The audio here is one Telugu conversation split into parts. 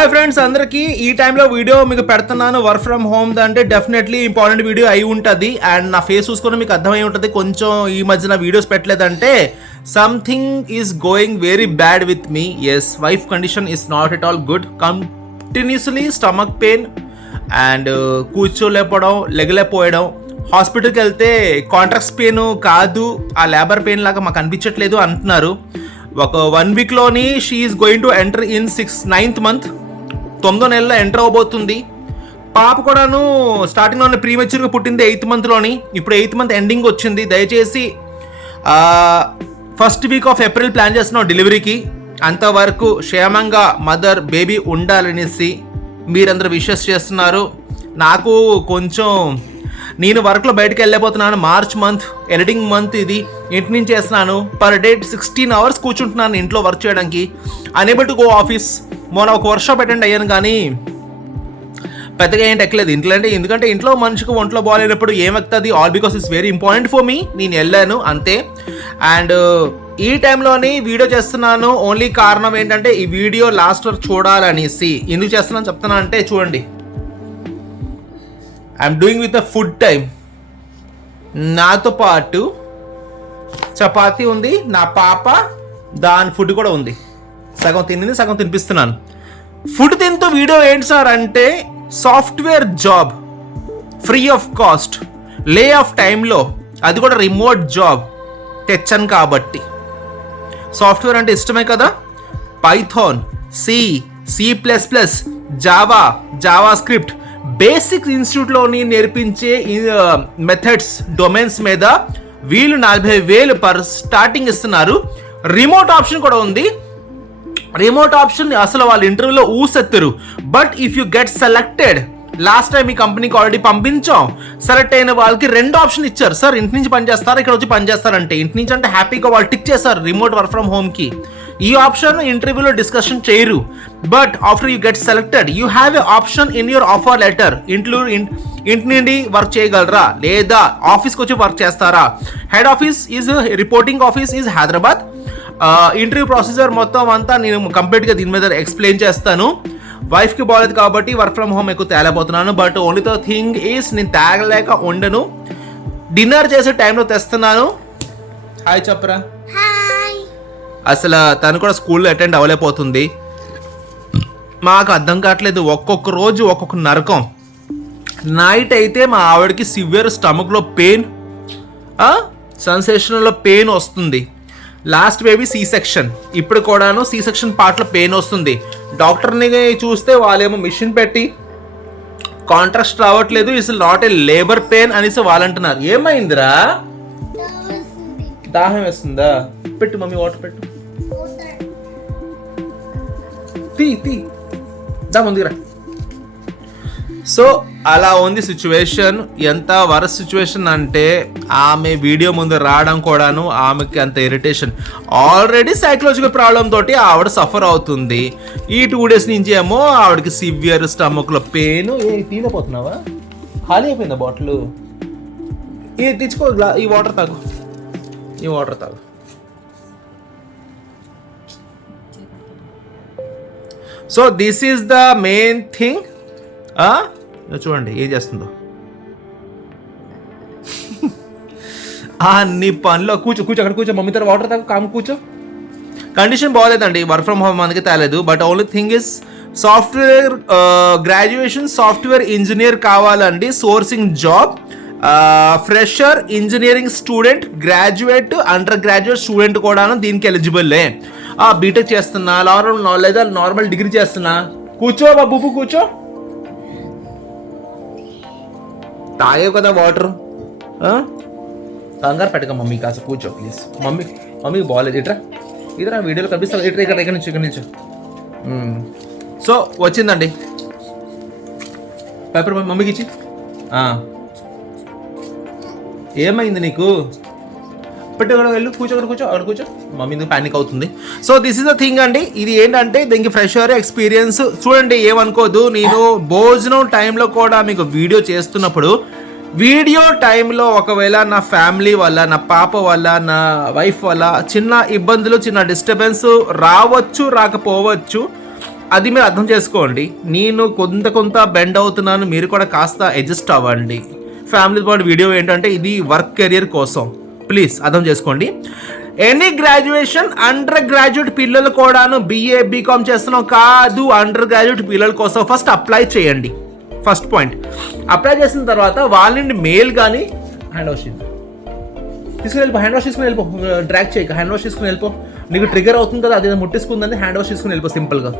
హాయ్ ఫ్రెండ్స్, అందరికీ ఈ టైంలో వీడియో మీకు పెడుతున్నాను. వర్క్ ఫ్రమ్ హోమ్ అంటే డెఫినెట్లీ ఇంపార్టెంట్ వీడియో అయి ఉంటుంది. అండ్ నా ఫేస్ చూసుకొని మీకు అర్థమై ఉంటుంది. కొంచెం ఈ మధ్యన వీడియోస్ పెట్టలేదంటే something is going very bad with me. Yes, wife condition is not at all good. Continuously stomach pain and కూర్చోలేకపోవడం, లెగలేకపోయడం. హాస్పిటల్కి వెళ్తే కాంట్రాక్ట్స్ పెయిన్ కాదు, ఆ లేబర్ పెయిన్ లాగా మాకు అనిపించట్లేదు అంటున్నారు. ఒక 1 వీక్లోని she is going to enter in 9th month, 9వ నెలలో ఎంటర్ అవబోతుంది. పాప కూడాను స్టార్టింగ్లోనే ప్రీమెచ్యూర్గా పుట్టింది 8th మంత్లోని. ఇప్పుడు 8th మంత్ ఎండింగ్ వచ్చింది. దయచేసి first week off April plan చేస్తున్నాం డెలివరీకి. అంతవరకు క్షేమంగా మదర్ బేబీ ఉండాలనేసి మీరందరూ విషెస్ చేస్తున్నారు. నాకు కొంచెం నేను వర్క్లో బయటకు వెళ్ళిపోతున్నాను. మార్చ్ మంత్ ఎడిటింగ్ మంత్, ఇది ఇంటి నుంచి చేస్తున్నాను. పర్ డే 16 hours కూర్చుంటున్నాను ఇంట్లో వర్క్ చేయడానికి. Unable to go office. మొన్న ఒక వర్క్షాప్ అటెండ్ అయ్యాను, కానీ పెద్దగా ఏంటి ఎక్కలేదు ఇంట్లో. అంటే ఎందుకంటే ఇంట్లో మనిషికి ఒంట్లో బాగాలేనప్పుడు ఏమెక్కుతుంది, all because it's very important for me. నేను వెళ్ళాను అంతే. అండ్ ఈ టైంలోని వీడియో చేస్తున్నాను. ఓన్లీ కారణం ఏంటంటే ఈ వీడియో లాస్ట్ వరకు చూడాలనేసి. ఎందుకు చేస్తున్నాను చెప్తున్నా అంటే చూడండి. I'm doing with the food time. నాతో పాటు చపాతీ ఉంది, నా పాప దాని ఫుడ్ కూడా ఉంది. సగం తినింది, సగం తినిపిస్తున్నాను. ఫుడ్ తింటూ వీడియో ఏంటి సార్ అంటే software job, free of cost, lay off టైంలో, అది కూడా రిమోట్ జాబ్ తెచ్చాను కాబట్టి. సాఫ్ట్వేర్ అంటే ఇష్టమే కదా. Python, C++, Java, JavaScript, basic ఇన్స్టిట్యూట్లోని నేర్పించే మెథడ్స్, డొమైన్స్ మీద వీళ్ళు 40,000 పర్ స్టార్టింగ్ ఇస్తున్నారు. రిమోట్ ఆప్షన్ కూడా ఉంది. రిమోట్ ఆప్షన్ అసలు వాళ్ళ ఇంటర్వ్యూలో ఊసెత్తరు. But if you get selected, last time ఈ కంపెనీకి ఆల్రెడీ పంపించాం, సెలెక్ట్ అయిన వాళ్ళకి 2 ఆప్షన్ ఇచ్చారు. సార్ ఇంటి నుంచి పనిచేస్తారా, ఇక్కడ వచ్చి పనిచేస్తారంటే. ఇంటి నుంచి అంటే హ్యాపీగా వాళ్ళు టిక్ చేస్తారు రిమోట్ వర్క్ ఫ్రమ్ హోమ్కి. ఈ ఆప్షన్ ఇంటర్వ్యూలో డిస్కషన్ చేయరు. But after you get selected, you have a option in your offer letter. ఇంటి నుండి వర్క్ చేయగలరా, లేదా ఆఫీస్కి వచ్చి వర్క్ చేస్తారా. Head office is, reporting office is Hyderabad. Interview procedure మొత్తం అంతా నేను కంప్లీట్గా దీని మీద ఎక్స్ప్లెయిన్ చేస్తాను. వైఫ్కి బాగాలేదు కాబట్టి వర్క్ ఫ్రమ్ హోమ్ ఎక్కువ తేలేకపోతున్నాను. But only the thing is, నేను తేగలేక ఉండను. డిన్నర్ చేసే టైంలో తెస్తున్నాను. హాయ్ చెప్పరా. అసలు తను కూడా స్కూల్లో అటెండ్ అవ్వలేకపోతుంది. మాకు అర్థం కావట్లేదు, ఒక్కొక్క రోజు ఒక్కొక్క నరకం. నైట్ అయితే మా ఆవిడకి సివియర్ స్టమక్లో పెయిన్, సెన్సేషన్లో పెయిన్ వస్తుంది. లాస్ట్ బేబీ C-section, ఇప్పుడు కూడాను C-section పార్ట్లో పెయిన్ వస్తుంది. డాక్టర్ని చూస్తే వాళ్ళేమో మిషన్ పెట్టి కాంట్రాక్ట్ రావట్లేదు, it's not a labour pain అనేసి వాళ్ళు అంటున్నారు. ఏమైందిరా, దాహం వేస్తుందా? పెట్టు మమ్మీ, వాటర్ పెట్టు. తీ దా ముందురా. సో అలా ఉంది సిచ్యువేషన్. ఎంత వరస్ట్ సిచ్యువేషన్ అంటే ఆమె వీడియో ముందు రావడం కూడాను ఆమెకి అంత ఇరిటేషన్. ఆల్రెడీ సైకలాజికల్ ప్రాబ్లం తోటి ఆవిడ సఫర్ అవుతుంది. ఈ 2 days నుంచి ఏమో ఆవిడకి సివియర్ స్టమక్లో పెయిన్. తీయపోతున్నావా? ఖాళీ అయిపోయిందా బాటిల్? తెచ్చుకో, ఈ వాటర్ తాగు, ఈ వాటర్ తాగు. So this is the main thing. చూడండి ఏం చేస్తుందో. నీ పనిలో కూర్చో అక్కడ కూర్చో, మమ్మీ తర్వాత వాటర్ తాగు, కామ్ కూర్చో. కండిషన్ బాగోలేదండి, వర్క్ ఫ్రమ్ హోమ్ మనకి తేలేదు. But only thing is software graduation, software engineer కావాలండి. Sourcing job, fresher, engineering student, graduate, undergraduate student కూడాను దీనికి ఎలిజిబుల్లే. బీటెక్ చేస్తున్నా లేదా నార్మల్ డిగ్రీ చేస్తున్నా. కూర్చో బాబు, కూర్చో. తాగేవు కదా వాటర్, కంగారు పెట్టక మమ్మీ, కాస్త కూర్చో ప్లీజ్. మమ్మీకి బాగాలేదు. ఇట్రా వీడియోలో కనిపిస్తావు. ఇక్కడ నుంచి. సో వచ్చిందండి పేపర్, మమ్మీకి ఇచ్చి. ఏమైంది నీకు? పెట్టు, వెళ్ళు, కూర్చో. అక్కడ కూర్చో. మమ్మీ ఎందుకు ప్యానిక్ అవుతుంది. So this is the thing అండి. ఇది ఏంటంటే దీనికి ఫ్రెషర్ ఎక్స్పీరియన్స్. చూడండి, ఏమనుకోదు. నేను భోజనం టైంలో కూడా మీకు వీడియో చేస్తున్నప్పుడు, వీడియో టైంలో ఒకవేళ నా ఫ్యామిలీ వల్ల, నా పాప వల్ల, నా వైఫ్ వల్ల చిన్న ఇబ్బందులు, చిన్న డిస్టర్బెన్స్ రావచ్చు, రాకపోవచ్చు. అది మీరు అర్థం చేసుకోండి. నేను కొంత బెండ్ అవుతున్నాను, మీరు కూడా కాస్త అడ్జస్ట్ అవ్వండి. ఫ్యామిలీ పాటు వీడియో ఏంటంటే ఇది వర్క్ కెరియర్ కోసం, ప్లీజ్ అర్థం చేసుకోండి. ఎనీ గ్రాడ్యుయేషన్ అండర్ గ్రాడ్యుయేట్ పిల్లలు కూడాను BA BCom చేస్తున్నాం కాదు, అండర్ గ్రాడ్యుయేట్ పిల్లల కోసం ఫస్ట్ అప్లై చేయండి. ఫస్ట్ పాయింట్, అప్లై చేసిన తర్వాత వాళ్ళ నుండి మెయిల్ కానీ హ్యాండ్ వాష్ తీసుకుని వెళ్ళిపో, హ్యాండ్ వాష్ తీసుకుని వెళ్ళిపో, డ్రాక్ చేయక హ్యాండ్ వాష్ తీసుకుని వెళ్ళిపో. నీకు ట్రిగర్ అవుతుంది కదా, అది ముట్టించుకుందని హ్యాండ్ వాష్ తీసుకుని వెళ్ళిపో సింపుల్గా,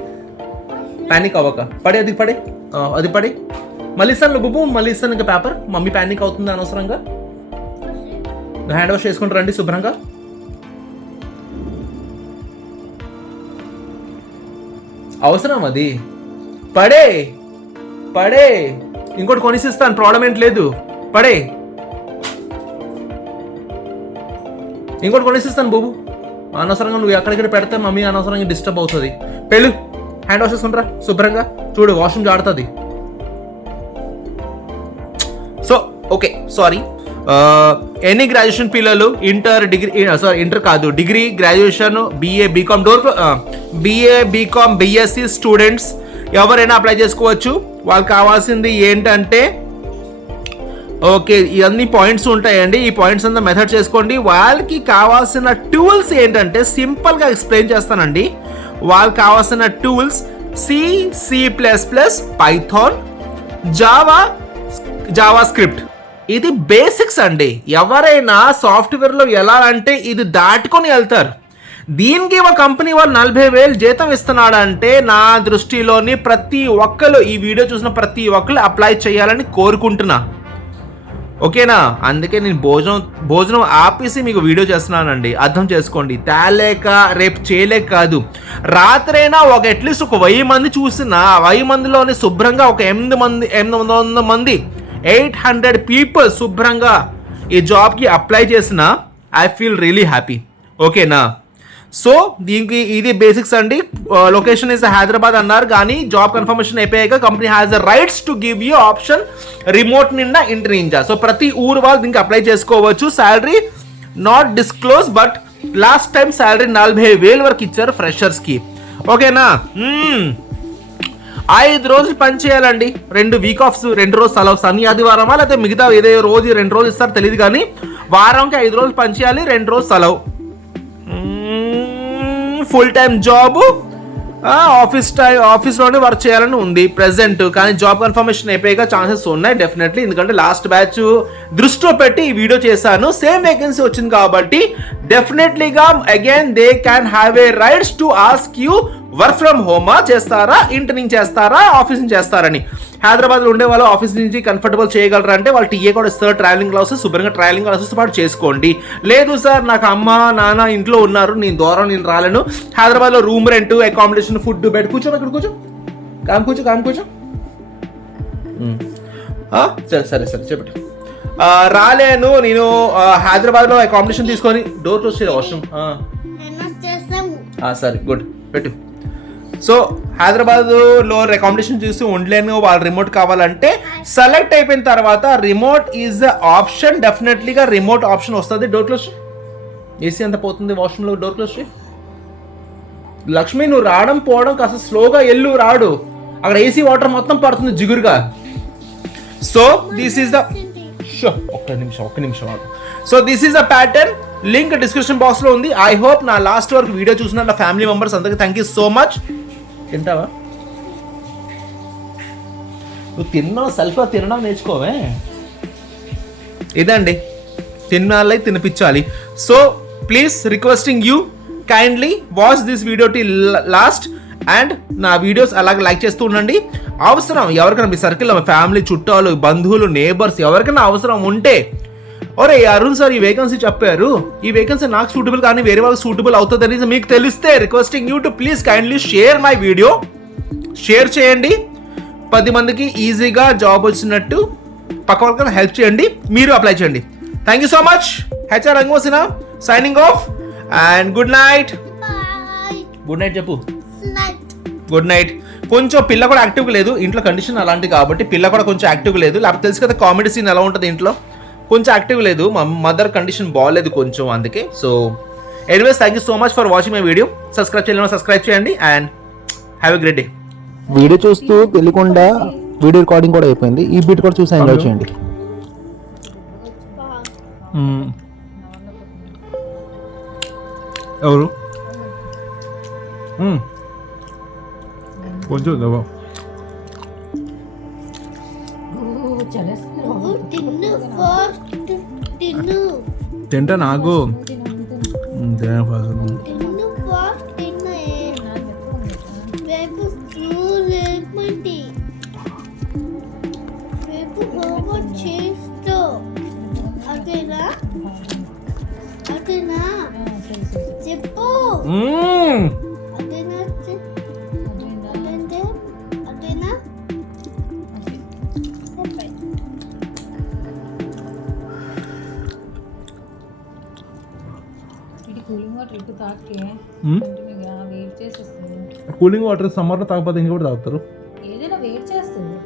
ప్యానిక్ అవ్వక. అది పడి మళ్ళీ ఇస్తాను బుబ్బు, మళ్ళీ ఇస్తాను ఇంకా పేపర్. మమ్మీ ప్యానిక్ అవుతుంది అనవసరంగా. హ్యాండ్ వాష్ చేసుకుంటూ రండి శుభ్రంగా. అవసరం అది, పడే ఇంకోటి కొనిసిస్తాను, ప్రాబ్లం ఏంటి లేదు, పడే ఇంకోటి కొనిసిస్తాను బాబు. అనవసరంగా నువ్వు ఎక్కడిక్కడ పెడితే మమ్మీ అనవసరంగా డిస్టర్బ్ అవుతుంది. పెళ్ళు హ్యాండ్ వాష్ చేసుకుంటారా శుభ్రంగా, చూడు వాష్రూమ్ జాడుతుంది. So okay, sorry. Any graduation పిల్లలు ఇంటర్ కాదు, degree, graduation, BA BCom BSc students ఎవరైనా అప్లై చేసుకోవచ్చు. వాళ్ళకి కావాల్సింది ఏంటంటే, ఓకే ఇవన్నీ పాయింట్స్ ఉంటాయండి, ఈ పాయింట్స్ అంతా మెథడ్ చేసుకోండి. వాళ్ళకి కావాల్సిన టూల్స్ ఏంటంటే సింపుల్గా ఎక్స్ప్లెయిన్ చేస్తానండి. వాళ్ళకి కావాల్సిన tools C++, Python, Java script. ఇది బేసిక్స్ అండి. ఎవరైనా సాఫ్ట్వేర్లో ఎలా అంటే ఇది దాటుకొని వెళ్తారు. దీనికి ఒక కంపెనీ వాళ్ళు 40,000 జీతం ఇస్తున్నాడంటే నా దృష్టిలోని ప్రతి ఒక్కరు, ఈ వీడియో చూసిన ప్రతి ఒక్కరు అప్లై చేయాలని కోరుకుంటున్నా. ఓకేనా? అందుకే నేను భోజనం ఆపేసి మీకు వీడియో చేస్తున్నానండి. అర్థం చేసుకోండి. తేలేక రేపు చేయలేక కాదు, రాత్రైనా అట్లీస్ట్ ఒక 1000 మంది చూసిన 1000 మందిలోని శుభ్రంగా ఒక 800 మంది 800 పీపుల్ శుభ్రంగా ఈ జాబ్కి అప్లై చేసిన ఐ ఫీల్ రియలీ హ్యాపీ. ఓకేనా? సో దీనికి ఇది బేసిక్స్ అండి. లొకేషన్ ఇస్ హైదరాబాద్ అన్నారు, కానీ జాబ్ కన్ఫర్మేషన్ అయిపోయాక company has the rights to give you option remote నిండా ఇంటి నుంచా. సో ప్రతి ఊరు వాళ్ళు దీనికి అప్లై చేసుకోవచ్చు. Salary not disclose, but last time salary 40,000 వరకు ఇచ్చారు ఫ్రెషర్స్కి. ఓకేనా? 5 రోజులు పని చేయాలండి, 2 వీక్ ఆఫ్స్, 2 రోజు సెలవు, శని ఆదివారమా లేకపోతే మిగతా ఏదో రోజు 2 రోజులు ఇస్తారు తెలియదు, కానీ వారంకి 5 రోజులు పని చేయాలి, 2 రోజు సెలవు. ఫుల్ టైం జాబ్, ఆఫీస్లోనే వర్క్ చేయాలని ఉంది ప్రెసెంట్, కానీ జాబ్ కన్ఫర్మేషన్ అయిపోయాక ఛాన్సెస్ ఉన్నాయి డెఫినెట్లీ. ఎందుకంటే లాస్ట్ బ్యాచ్ దృష్టిలో పెట్టి ఈ వీడియో చేశాను. సేమ్ వేకెన్సీ వచ్చింది కాబట్టి డెఫినెట్లీగా again they can have a rights to ask you work from హోమా చేస్తారా, ఇంటి నుంచి చేస్తారా, ఆఫీస్ నుంచి చేస్తారని. హైదరాబాద్లో ఉండే వాళ్ళు ఆఫీస్ నుంచి కంఫర్టబుల్ చేయగలరా అంటే వాళ్ళు టీఏ కూడా ఇస్తారు, ట్రావెలింగ్ క్లాసెస్, శుభ్రంగా ట్రావెలింగ్ క్లాసెస్ పాటు చేసుకోండి. లేదు సార్ నాకు అమ్మ నాన్న ఇంట్లో ఉన్నారు, నేను రాలేను, హైదరాబాద్లో room rent, accommodation, food, bed, కూర్చో ఇక్కడ కూర్చో సరే చెప్పండి. రాలేను నేను, హైదరాబాద్లో అకామిడేషన్ తీసుకొని డోర్ క్లోజ్ చేయాలి, వాష్రూమ్. సరే గుడ్, పెట్టు. సో హైదరాబాద్లో అకామిడేషన్ చూసి ఉండలేను, వాళ్ళు రిమోట్ కావాలంటే సెలెక్ట్ అయిపోయిన తర్వాత రిమోట్ ఈజ్ ద ఆప్షన్. డెఫినెట్లీగా రిమోట్ ఆప్షన్ వస్తుంది. డోర్ క్లోజ్, ఏసీ అంత పోతుంది వాష్రూమ్లో, డోర్ క్లోజ్. లక్ష్మి నువ్వు రావడం పోవడం కాస్త స్లోగా రాడు, అక్కడ ఏసీ వాటర్ మొత్తం పడుతుంది జిగురుగా. సో దిస్ ఈస్ ద ఒక్క నిమిషం. So this is the pattern. Link description box లో ఉంది. ఐ హోప్ నా లాస్ట్ వరకు వీడియో చూసిన నా ఫ్యామిలీ మెంబర్స్ అందరికీ థ్యాంక్ యూ సో మచ్. తింటావా? నువ్వు సెల్ఫ్గా తినడం నేర్చుకోవే. ఇదండి, తినాలి, తినిపించాలి. So please requesting you kindly watch this video till last and నా వీడియోస్ అలాగే లైక్ చేస్తూ ఉండండి. అవసరం ఎవరికైనా మీ సర్కిల్లో మీ ఫ్యామిలీ, చుట్టాలు, బంధువులు, నేబర్స్ ఎవరికైనా అవసరం ఉంటే, ఒరే అరుణ్ సార్ ఈ వేకెన్సీ చెప్పారు, ఈ వేకెన్సీ నాకు సూటబుల్ కానీ వేరే వాళ్ళకి సూటబుల్ అవుతుంది అనేది మీకు తెలిస్తే requesting you to please kindly share my video. Share చేయండి, 10 మందికి ఈజీగా జాబ్ వచ్చినట్టు పక్క వాళ్ళకి హెల్ప్ చేయండి, మీరు అప్లై చేయండి. Thank you so much. HR రంగోసినా signing off and good night. Good night చెప్పు. Good night. కొంచెం పిల్ల కూడా యాక్టివ్గా లేదు ఇంట్లో, కండిషన్ అలాంటిది కాబట్టి పిల్ల కూడా కొంచెం యాక్టివ్గా లేదు. లేకపోతే తెలుసు కదా కామెడీ సీన్ ఎలా ఉంటుంది ఇంట్లో, కొంచెం యాక్టివ్ లేదు, మా మదర్ కండిషన్ బాగాలేదు కొంచెం, అందుకే. So anyways thank you so much for watching my video. Subscribe చేయండి and have a great day. Video చూస్తూ తెలియకుండా వీడియో రికార్డింగ్ కూడా అయిపోయింది. ఈ బీట్ కూడా చూసి ఎంజాయ్ చేయండి. ఎవరు కొంచెం దవా తింటా నాకు చెప్పు కూలింగ్ వాటర్ సమ్మర్లో తాగకపోతే ఇంకా కూడా తాగుతారు. ఏదైనా వెయిట్ చేస్తుంది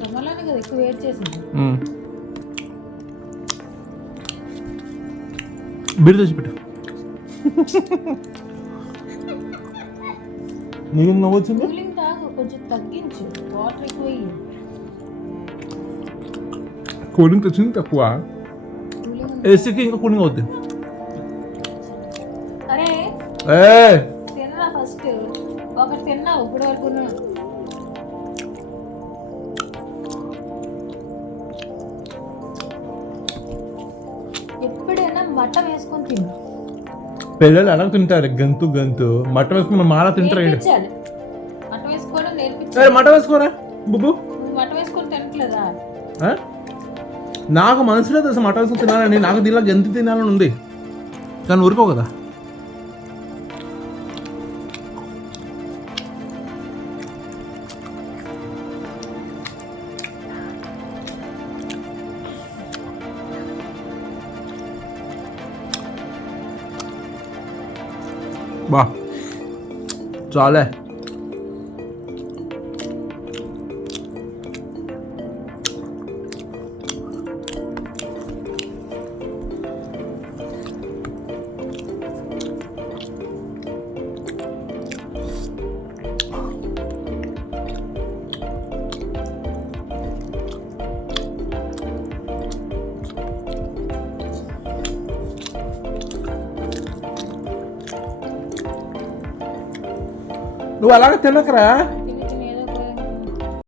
సమ్మర్లోనే కదా ఎక్కువ వెయిట్ చేసింది. బీర్ తెచ్చి పెట్టు. నీకు నవ్వొచ్చింది. కూలింగ్ తాగు, కొంచెం తగ్గించు, వాటర్ ఎక్కువ వేయి. కూలింగ్ తెచ్చింది తక్కువ, కూలింగ్ ఏసీకి ఇంకా కూలింగ్ అవుతుంది. అరే తినరా ఫస్ట్, ఒకటి తిన్నావు ఇప్పుడు వరకు. ఎప్పుడైనా మటన్ వేసుకొని తిను. పిల్లలు అలా తింటారు, గంతు గంతు. మటన్ వేసుకుని మాల తింటారు. నేర్పించాలి, మటన్ వేసుకోవడం నేర్పించాలి. మటన్ వేసుకోరా బుబ్బు. నువ్వు మటన్ వేసుకొని తినట్లేదా? నాకు మనసులో తెలుసు మటన్ వేసుకుని తినాలని. నాకు దీనిలో గంతు తినాలని ఉంది, కానీ ఊరుకో కదా. బా చాలే. నువ్వు అలాగే తినకరా.